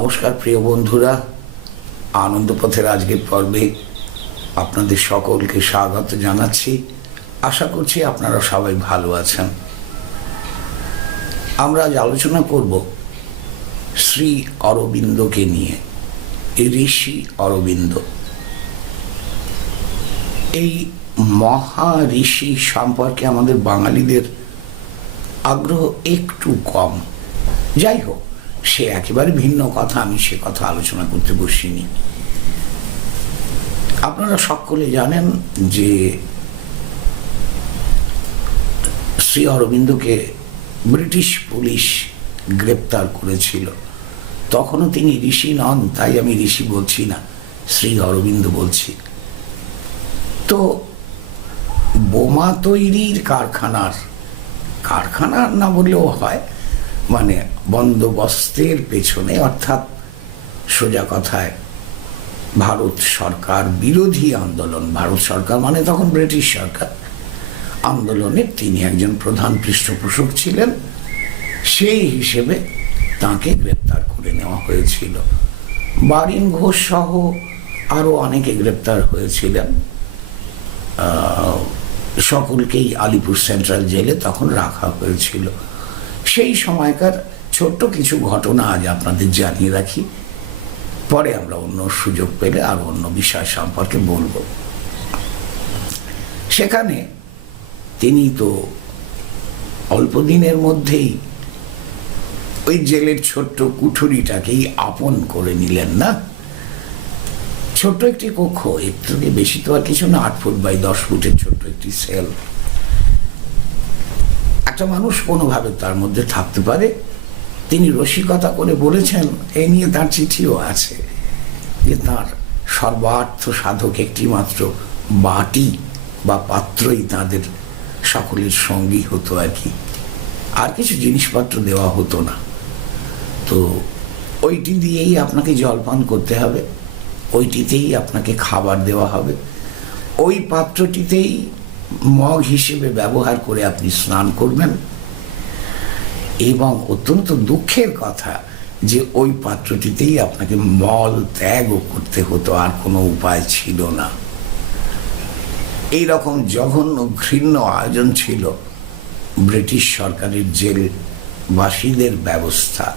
নমস্কার, প্রিয় বন্ধুরা। আনন্দপথের আজকের পর্বে আপনাদের সকলকে স্বাগত জানাচ্ছি। আশা করছি আপনারা সবাই ভালো আছেন। আমরা আজ আলোচনা করব শ্রী অরবিন্দকে নিয়ে ঋষি অরবিন্দ। এই মহা ঋষি সম্পর্কে আমাদের বাঙালিদের আগ্রহ একটু কম। যাই হোক সে একেবারে ভিন্ন কথা, আমি সে কথা আলোচনা করতে বসিনি। আপনারা সকলে জানেন যে শ্রী অরবিন্দকে ব্রিটিশ পুলিশ গ্রেপ্তার করেছিল। তখনও তিনি ঋষি নন, তাই আমি ঋষি বলছি না, শ্রী অরবিন্দ বলছি। তো বোমা তৈরির কারখানার কারখানার না বললেও হয় মানে বন্দোবস্তের পেছনে, অর্থাৎ সোজা কথায় ভারত সরকার বিরোধী আন্দোলন, ভারত সরকার মানে তখন ব্রিটিশ সরকার। আন্দোলনের তিনি একজন প্রধান পৃষ্ঠপোষক ছিলেন, সেই হিসেবে তাকে গ্রেপ্তার করে নেওয়া হয়েছিল। বারিন ঘোষ সহ আরও অনেকে গ্রেপ্তার হয়েছিলেন। সকলকেই আলিপুর সেন্ট্রাল জেলে তখন রাখা হয়েছিল। সেই সময়কার ছোট্ট কিছু ঘটনা আজ আপনাদের জানিয়ে রাখি। পরে আমরা অন্য সুযোগ পেলে আর অন্য বিষয় সম্পর্কে বলব। সেখানে তিনি তো অল্প দিনের মধ্যেই ওই জেলের ছোট্ট কুঠুরিটাকেই আপন করে নিলেন না? ছোট্ট একটি কক্ষ, এর থেকে বেশি তো আর কিছু না, আট ফুট বাই দশ ফুটের ছোট্ট একটি সেল একটা মানুষ কোনোভাবে তার মধ্যে থাকতে পারে। তিনি রসিকতা করে বলেছেন, এ নিয়ে তার চিঠিও আছে যে তার সর্বার্থ সাধক একটি মাত্র বাটি বা পাত্রই তাদের সকলের সঙ্গী হতো আর কি। আর কিছু জিনিসপত্র দেওয়া হতো না। তো ওইটি দিয়েই আপনাকে জলপান করতে হবে, ওইটিতেই আপনাকে খাবার দেওয়া হবে। ওই পাত্রটিতেই মগ হিসেবে ব্যবহার করে আপনি স্নান করবেন। এবং অত্যন্ত দুঃখের কথা যে ওই পাত্রটিতেই আপনাকে মল ত্যাগও করতে হতো, আর কোনো উপায় ছিল না। এই রকম জঘন্য ঘৃণ্য আয়োজন ছিল ব্রিটিশ সরকারের জেলবাসীদের ব্যবস্থা।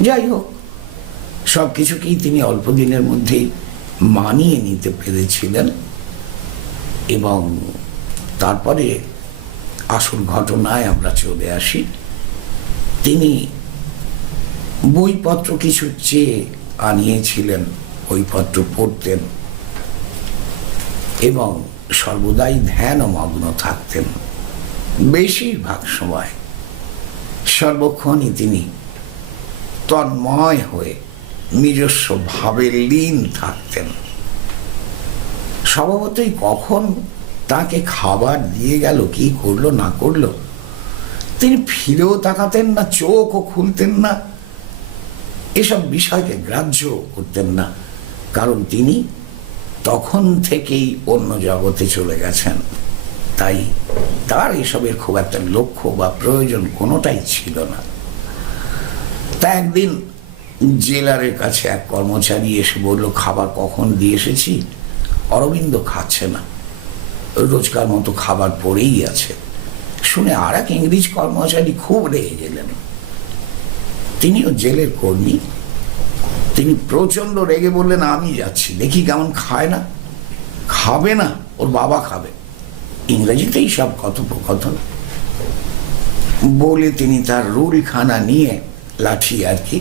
যাই হোক, সব কিছুকেই তিনি অল্প দিনের মধ্যেই মানিয়ে নিতে পেরেছিলেন এবং তারপরে আসল ঘটনায় আমরা চলে আসি। তিনি বইপত্র কিছু চেয়ে আনিয়েছিলেন, বইপত্র পড়তেন এবং সর্বদাই ধ্যানমগ্ন থাকতেন। বেশিরভাগ সময় সর্বক্ষণই তিনি তন্ময় হয়ে নিজস্ব ভাবে লীন থাকতেন। স্বভাবতই কখন তাকে খাবার দিয়ে গেল, কি করল, না করল? তিনি ফিরেও তাকাতেন না, চোখও খুলতেন না। এসব বিষয়কে গ্রাহ্য করতেন না, কারণ তিনি তখন থেকেই অন্য জগতে চলে গেছেন। তাই তার এসবের খুব একটা লক্ষ্য বা প্রয়োজন কোনোটাই ছিল না। তা একদিন জেলারের কাছে এক কর্মচারী এসে বলল, খাবার কখন দিয়ে এসেছি? অরবিন্দ খাচ্ছে না। রোজকার মতো খাবার পড়েই আছে। শুনে আর এক ইংরেজ কর্মচারী খুব রেগে গেলেন। তিনিও জেলের কর্মী। তিনি প্রচণ্ড রেগে বললেন, আমি যাচ্ছি, দেখি কেমন খায় না। খাবে না, ওর বাবা খাবে। ইংরেজিতেই সব কথোপকথন। বলে তিনি তার রুলখানা নিয়ে লাঠি আর কি,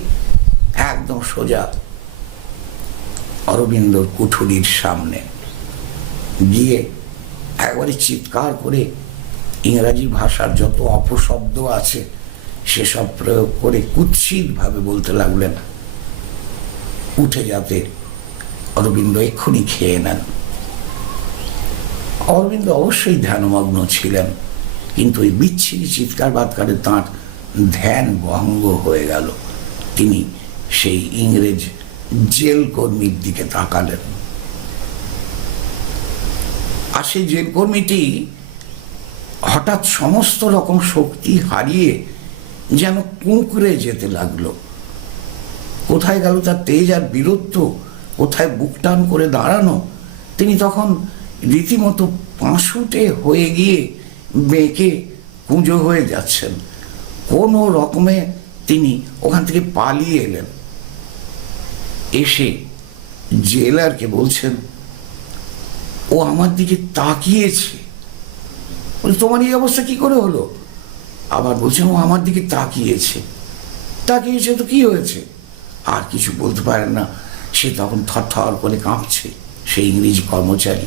একদম সোজা অরবিন্দর কুঠুরির সামনে গিয়ে একবারে চিৎকার করে ইংরাজি ভাষার যত অপশব্দ আছে, সেসব প্রয়োগ করে কুৎসিতভাবে বলতে লাগলেন। উঠে যাতে অরবিন্দ এক্ষুনি খেয়ে নেন। অরবিন্দ অবশ্যই ধ্যানমগ্ন ছিলেন, কিন্তু ওই বিচ্ছিরি চিৎকার বাৎকারে তাঁর ধ্যান ভঙ্গ হয়ে গেল। তিনি সেই ইংরেজ জেল কর্মীর দিকে তাকালেন। আর সেই জেল কর্মীটি হঠাৎ সমস্ত রকম শক্তি হারিয়ে যেন কুঁকড়ে যেতে লাগল। কোথায় গেল তার তেজ আর বীরত্ব? কোথায় বুক টান করে দাঁড়ানো? তিনি তখন রীতিমতো পাঁশুটে হয়ে গিয়ে বেঁকে কুঁজো হয়ে যাচ্ছেন। কোনো রকমে তিনি ওখান থেকে পালিয়ে এলেন। এসে জেলারকে বলছেন ও আমার দিকে তাকিয়েছে। বলে, তোমার এই অবস্থা কি করে হলো? আবার বলছেন ও আমার দিকে তাকিয়েছে। তাকিয়েছে তো কি হয়েছে? আর কিছু বলতে পারেন না। সে তখন থরথর করে কাঁপছে, সেই ইংরেজি কর্মচারী।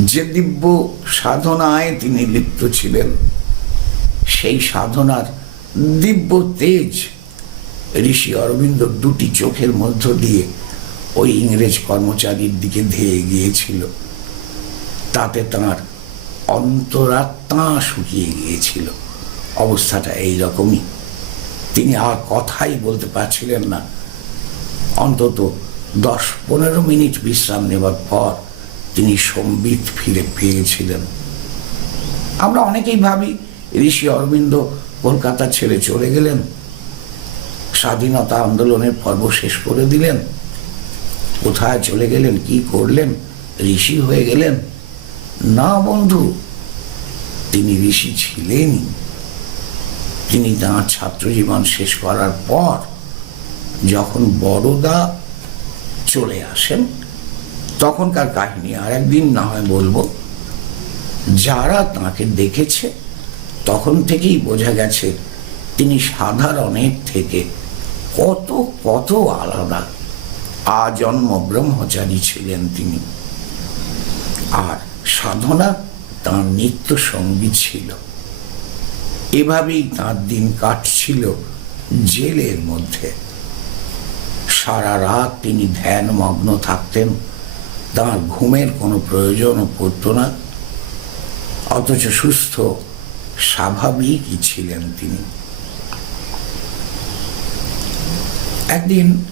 যে দিব্য সাধনায় তিনি লিপ্ত ছিলেন, সেই সাধনার দিব্য তেজ ঋষি অরবিন্দ দুটি চোখের মধ্য দিয়ে ওই ইংরেজ কর্মচারীর দিকে ধেয়ে গিয়েছিল। তাতে তাঁর অন্তরাত্মা শুকিয়ে গিয়েছিল। অবস্থাটা এই রকমই। তিনি আর কথাই বলতে পারছিলেন না। অন্তত দশ পনেরো মিনিট বিশ্রাম নেবার পর তিনি সম্বিত ফিরে পেয়েছিলেন। আমরা অনেকেই ভাবি, ঋষি অরবিন্দ কলকাতা ছেড়ে চলে গেলেন। স্বাধীনতা আন্দোলনের পর্ব শেষ করে দিলেন। কোথায় চলে গেলেন, কি করলেন? ঋষি হয়ে গেলেন? না, বন্ধু। তিনি ঋষি ছিলেনই তিনি তাঁর ছাত্র জীবন শেষ করার পর যখন বড়দা চলে আসেন, তখনকার কাহিনী আর একদিন না হয় বলব। যারা তাকে দেখেছে, তখন থেকেই বোঝা গেছে, তিনি সাধারণের থেকে কত কত আলাদা। আজন্ম ব্রহ্মচারী ছিলেন তিনি। আর সাধনা তাঁর নিত্য সঙ্গী ছিল। এভাবেই তাঁর দিন কাটছিল জেলের মধ্যে। সারা রাত তিনি ধ্যানমগ্ন থাকতেন, তাঁর ঘুমের কোনো প্রয়োজনও পড়ত না, অথচ সুস্থ, স্বাভাবিকই ছিলেন তিনি। একদিন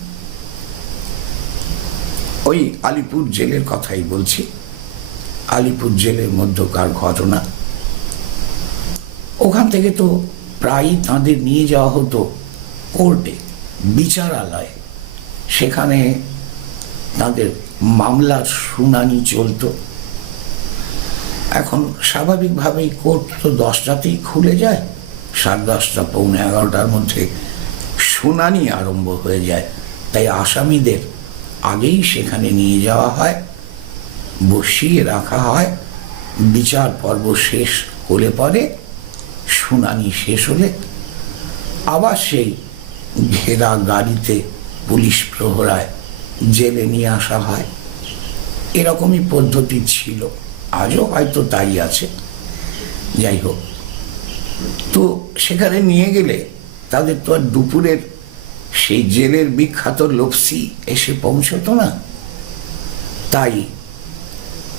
ওই আলিপুর জেলের কথাই বলছি। আলিপুর জেলের মধ্যকার ঘটনা। ওখান থেকে তো প্রায়ই তাঁদের নিয়ে যাওয়া হতো কোর্টে, বিচারালয়ে। সেখানে তাদের মামলার শুনানি চলতো। এখন স্বাভাবিকভাবেই কোর্ট তো দশটাতেই খুলে যায়। সাড়ে দশটা, পৌনে এগারোটার মধ্যে শুনানি আরম্ভ হয়ে যায়। তাই আসামিদের আগেই সেখানে নিয়ে যাওয়া হয়, বসিয়ে রাখা হয়, বিচার পর্ব শেষ হলে পরে, শুনানি শেষ হলে আবার সেই ঘেরা গাড়িতে পুলিশ প্রহরায় জেলে নিয়ে আসা হয়। এরকমই পদ্ধতি ছিল। আজও হয়তো তাই আছে। যাই হোক। তো সেখানে নিয়ে গেলে তাদের তো আর দুপুরের সেই জেলের বিখ্যাত লপসি এসে পৌঁছতো না? তাই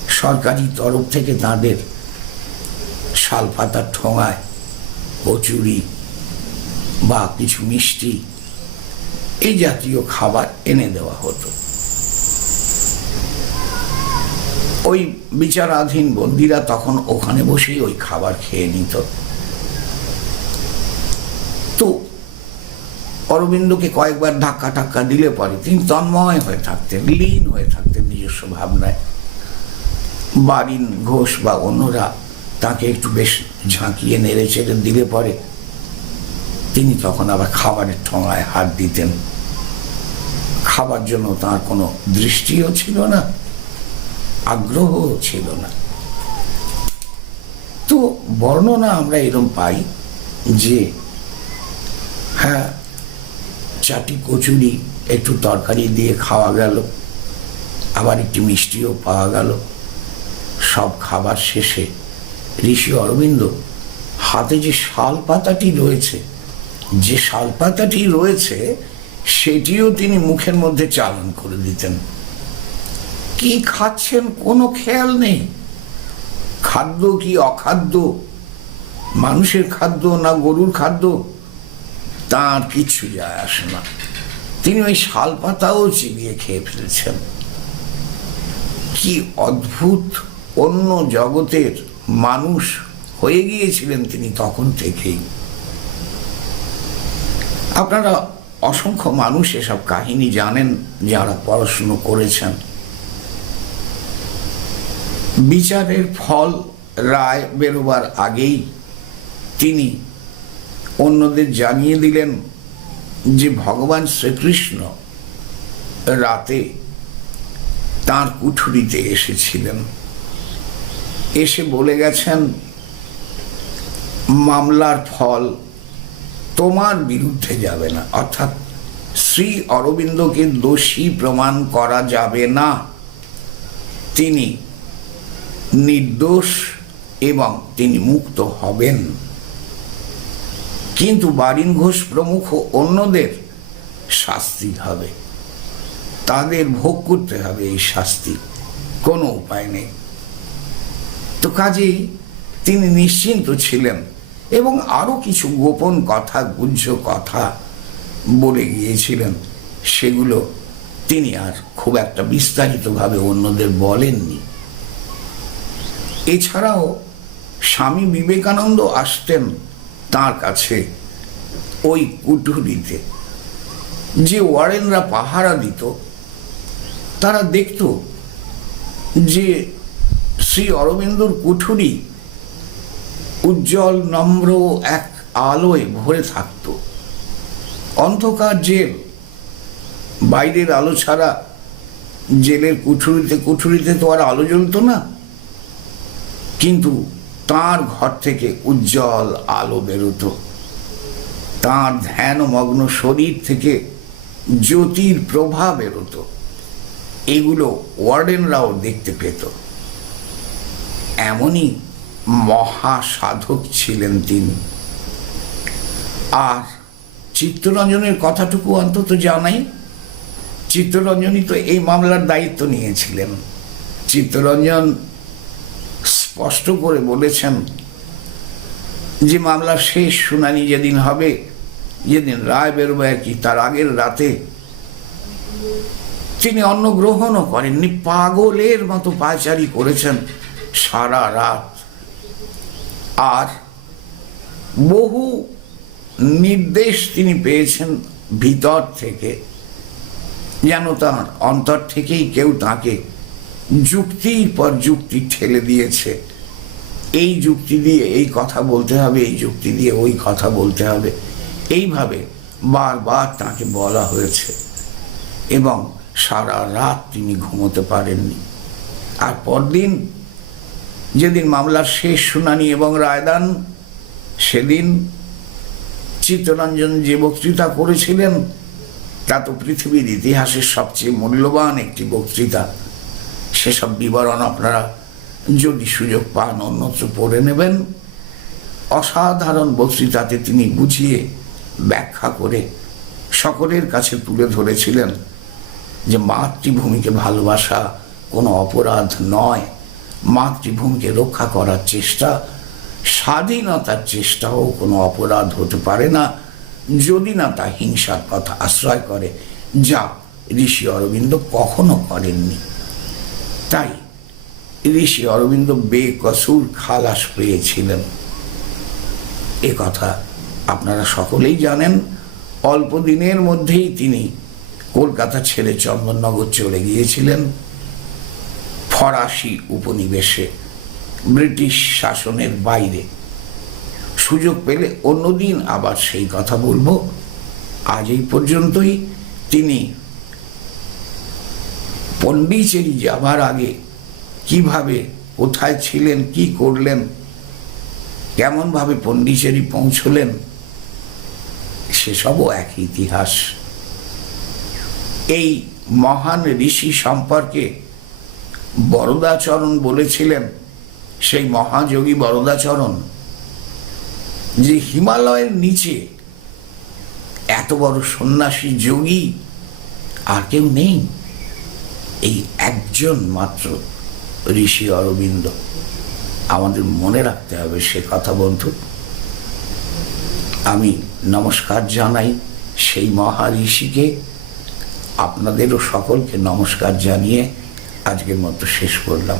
সরকারি তরফ থেকে তাদের শাল পাতার ঠোঙায় কচুরি বা কিছু মিষ্টি এই জাতীয় খাবার এনে দেওয়া হতো। ওই বিচারাধীন বন্দিরা তখন ওখানে বসেই ওই খাবার খেয়ে নিত তো অরবিন্দকে কয়েকবার ধাক্কা টাক্কা দিলে পরে তিনি তন্ময় হয়ে থাকতেন, লীন হয়ে থাকতেন নিজস্ব ভাবনায়। বারিন ঘোষ বা অন্যরা তাকে একটু বেশ ঝাঁকিয়ে নেড়ে চেড়ে দিলে পরে তিনি তখন আবার খাবারের ঠোঙায় হাত দিতেন। খাবার জন্য তার কোনো দৃষ্টিও ছিল না, আগ্রহও ছিল না। তো বর্ণনা আমরা এরম পাই যে হ্যাঁ চাটি কচুরি, একটু তরকারি দিয়ে খাওয়া গেল। আবার একটি মিষ্টিও পাওয়া গেল। সব খাবার শেষে ঋষি অরবিন্দ হাতে যে শাল পাতাটি রয়েছে, যে শাল পাতাটি রয়েছে, সেটিও তিনি মুখের মধ্যে চালন করে দিতেন। কি খাচ্ছেন কোনো খেয়াল নেই। খাদ্য কি অখাদ্য? মানুষের খাদ্য না গরুর খাদ্য? তার কিছু যায় আসে না। তিনি ওই শাল পাতাও চিবিয়ে খেয়ে ফেলেছেন। কি অদ্ভুত, অন্য জগতের মানুষ হয়ে গিয়েছিলেন তিনি তখন থেকেই। আপনারা অসংখ্য মানুষ এসব কাহিনী জানেন, যারা পড়াশুনো করেছেন। বিচারের ফল, রায় বেরোবার আগেই তিনি অন্যদের জানিয়ে দিলেন যে ভগবান শ্রীকৃষ্ণ রাতে তার কুঠুরিতে এসেছিলেন। এসে বলে গেছেন, মামলার ফল তোমার বিরুদ্ধে যাবে না, অর্থাৎ শ্রী অরবিন্দকে দোষী প্রমাণ করা যাবে না। তিনি নির্দোষ এবং তিনি মুক্ত হবেন। কিন্তু বারিন ঘোষ প্রমুখ অন্যদের শাস্তি হবে। তাদের ভোগ করতে হবে এই শাস্তি। কোনো উপায় নেই। তো কাজেই তিনি নিশ্চিন্ত ছিলেন এবং আরও কিছু গোপন কথা, গুহ্য কথা বলে গিয়েছিলেন। সেগুলো তিনি আর খুব একটা বিস্তারিতভাবে অন্যদের বলেননি। এছাড়াও স্বামী বিবেকানন্দ আসতেন তার কাছে ওই কুঠুরিতে যে ওয়ারেনরা পাহারা দিত, তারা দেখত যে শ্রী অরবিন্দর কুঠুরি উজ্জ্বল, নম্র, এক আলোয় ভরে থাকত। অন্ধকার জেল, বাইরের আলো ছাড়া জেলের কুঠুরিতে কুঠুরিতে তো আর আলো জ্বলতো না। কিন্তু তার ঘর থেকে উজ্জ্বল আলো বেরোতো। তার ধ্যানমগ্ন শরীর থেকে জ্যোতির প্রভা বেরোতো। এগুলো ওয়ার্ডেনরাও দেখতে পেত। এমনই মহা সাধক ছিলেন তিনি। আর চিত্তরঞ্জনের কথাটুকু অন্তত জানাই, চিত্তরঞ্জনই তো এই মামলার দায়িত্ব নিয়েছিলেন। চিত্তরঞ্জন স্পষ্ট করে বলেছেন যে মামলার শেষ শুনানি যেদিন হবে, যেদিন রায় বেরোবে আর কি, তার আগের রাতে। তিনি অন্ন গ্রহণও করেননি, পাগলের মতো পায়চারি করেছেন সারা রাত। আর বহু নির্দেশ তিনি পেয়েছেন ভিতর থেকে, যেন তার অন্তর থেকেই কেউ তাকে যুক্তির পর যুক্তি ঠেলে দিয়েছে। এই যুক্তি দিয়ে এই কথা বলতে হবে, এই যুক্তি দিয়ে ওই কথা বলতে হবে। এইভাবে বারবার তাকে বলা হয়েছে এবং সারা রাত তিনি ঘুমোতে পারেননি। আর পরদিন যেদিন মামলার শেষ শুনানি এবং রায়দান, সেদিন চিত্তরঞ্জন যে বক্তৃতা করেছিলেন, তা তো পৃথিবীর ইতিহাসের সবচেয়ে মূল্যবান একটি বক্তৃতা। সেসব বিবরণ আপনারা যদি সুযোগ পান, অন্যত্র পড়ে নেবেন। অসাধারণ বক্তৃতাতে তিনি বুঝিয়ে ব্যাখ্যা করে সকলের কাছে তুলে ধরেছিলেন যে মাতৃভূমিকে ভালোবাসা কোনো অপরাধ নয়। মাতৃভূমিকে রক্ষা করার চেষ্টা, স্বাধীনতার চেষ্টাও কোনো অপরাধ হতে পারে না। যদি না তা হিংসার কথা আশ্রয় করে, যা ঋষি অরবিন্দ কখনো করেননি। তাই ঋষি অরবিন্দ বেকসুর খালাস পেয়েছিলেন। এ কথা আপনারা সকলেই জানেন। অল্প দিনের মধ্যেই তিনি কলকাতা ছেড়ে চন্দননগর চলে গিয়েছিলেন। ফরাসি উপনিবেশে ব্রিটিশ শাসনের বাইরে। সুযোগ পেলে অন্যদিন আবার সেই কথা বলব। আজ এই পর্যন্তই। তিনি পন্ডিচেরি যাবার আগে কীভাবে, কোথায় ছিলেন, কি করলেন, কেমনভাবে পন্ডিচেরি পৌঁছলেন, সেসবও এক ইতিহাস। এই মহান ঋষি সম্পর্কে বরদাচরণ বলেছিলেন, সেই মহাযোগী বরদাচরণ, যে হিমালয়ের নিচে এত বড় সন্ন্যাসী যোগী আর কেউ নেই। এই একজন মাত্র ঋষি অরবিন্দ। আমাদের মনে রাখতে হবে সে কথা, বন্ধু। আমি নমস্কার জানাই সেই মহা ঋষিকে। আপনাদেরও সকলকে নমস্কার জানিয়ে আজকের মতো শেষ করলাম।